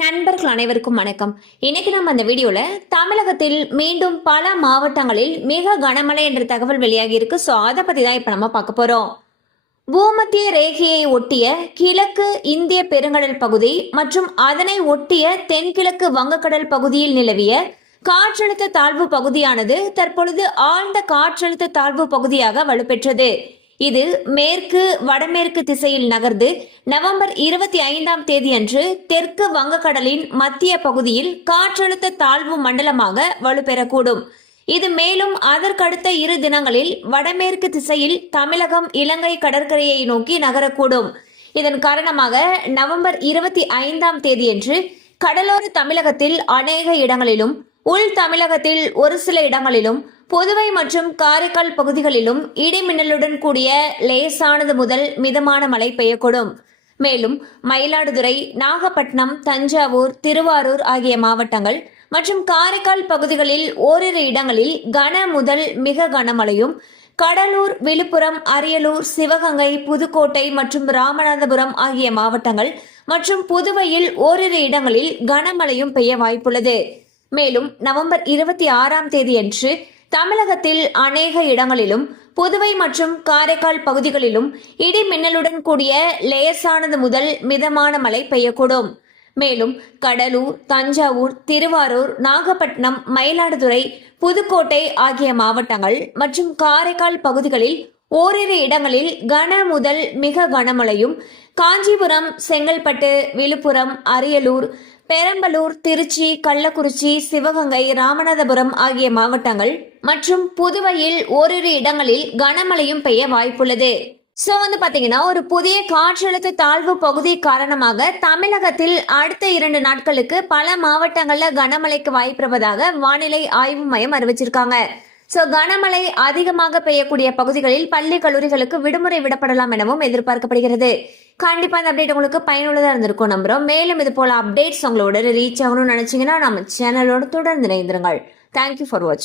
நண்பர்கள் அனைவருக்கும் வணக்கம். இன்னைக்கு நம்ம அந்த வீடியோல தமிழகத்தில் மீண்டும் பல மாவட்டங்களில் மிக கனமழை என்ற தகவல் வெளியாகி இருக்கு. சோ அதை பத்தி தான் இப்ப நம்ம பார்க்க போறோம். பூமத்திய ரேகையை ஒட்டிய கிழக்கு இந்திய பெருங்கடல் பகுதி மற்றும் அதனை ஒட்டிய தென்கிழக்கு வங்கக்கடல் பகுதியில் நிலவிய காற்றழுத்த தாழ்வு பகுதியானது தற்பொழுது ஆழ்ந்த காற்றழுத்த தாழ்வு பகுதியாக வலுப்பெற்றது. இது மேற்கு வடமேற்கு திசையில் நகர்ந்து நவம்பர் 25 அன்று தெற்கு வங்கக்கடலின் மத்திய பகுதியில் காற்றழுத்த தாழ்வு மண்டலமாக வலுப்பெறக்கூடும். இது மேலும் அதற்கடுத்த 2 தினங்களில் வடமேற்கு திசையில் தமிழகம் இலங்கை கடற்கரையை நோக்கி நகரக்கூடும். இதன் காரணமாக நவம்பர் 25 அன்று கடலோர தமிழகத்தில் அநேக இடங்களிலும் உள் தமிழகத்தில் ஒரு சில இடங்களிலும் புதுவை மற்றும் காரைக்கால் பகுதிகளிலும் இடிமின்னலுடன் கூடிய லேசானது முதல் மிதமான மழை பெய்யக்கூடும். மேலும் மயிலாடுதுறை, நாகப்பட்டினம், தஞ்சாவூர், திருவாரூர் ஆகிய மாவட்டங்கள் மற்றும் காரைக்கால் பகுதிகளில் ஓரிரு இடங்களில் கன முதல் மிக கனமழையும், கடலூர், விழுப்புரம், அரியலூர், சிவகங்கை, புதுக்கோட்டை மற்றும் ராமநாதபுரம் ஆகிய மாவட்டங்கள் மற்றும் புதுவையில் ஓரிரு இடங்களில் கனமழையும் பெய்ய வாய்ப்புள்ளது. மேலும் நவம்பர் 26 அன்று தமிழகத்தில் அநேக இடங்களிலும் புதுவை மற்றும் காரைக்கால் பகுதிகளிலும் இடி மின்னலுடன் கூடிய லேசானது முதல் மிதமான மழை பெய்யக்கூடும். மேலும் கடலூர், தஞ்சாவூர், திருவாரூர், நாகப்பட்டினம், மயிலாடுதுறை, புதுக்கோட்டை ஆகிய மாவட்டங்கள் மற்றும் காரைக்கால் பகுதிகளில் ஓரிரு இடங்களில் கன முதல் மிக கனமழையும், காஞ்சிபுரம், செங்கல்பட்டு, விழுப்புரம், அரியலூர், பெரம்பலூர், திருச்சி, கள்ளக்குறிச்சி, சிவகங்கை, ராமநாதபுரம் ஆகிய மாவட்டங்கள் மற்றும் புதுவையில் ஓரிரு இடங்களில் கனமழையும் பெய்ய வாய்ப்புள்ளது. சோ பாத்தீங்கன்னா ஒரு புதிய காற்றழுத்த தாழ்வு பகுதி காரணமாக தமிழகத்தில் அடுத்த 2 நாட்களுக்கு பல மாவட்டங்கள்ல கனமழைக்கு வாய்ப்பிருப்பதாக வானிலை ஆய்வு மையம் அறிவிச்சிருக்காங்க. சோ கனமழை அதிகமாக பெய்யக்கூடிய பகுதிகளில் பள்ளி கல்லூரிகளுக்கு விடுமுறை விடப்படலாம் எனவும் எதிர்பார்க்கப்படுகிறது. கண்டிப்பா இந்த அப்டேட் உங்களுக்கு பயனுள்ளதா இருந்திருக்கும் நம்புறோம். மேலும் இது போல அப்டேட்ஸ் உங்களோட ரீச் ஆகணும்னு நினைச்சீங்கன்னா நம்ம சேனலோட தொடர்ந்து இணைந்திருங்கள். தேங்க்யூ ஃபார் வாட்சிங்.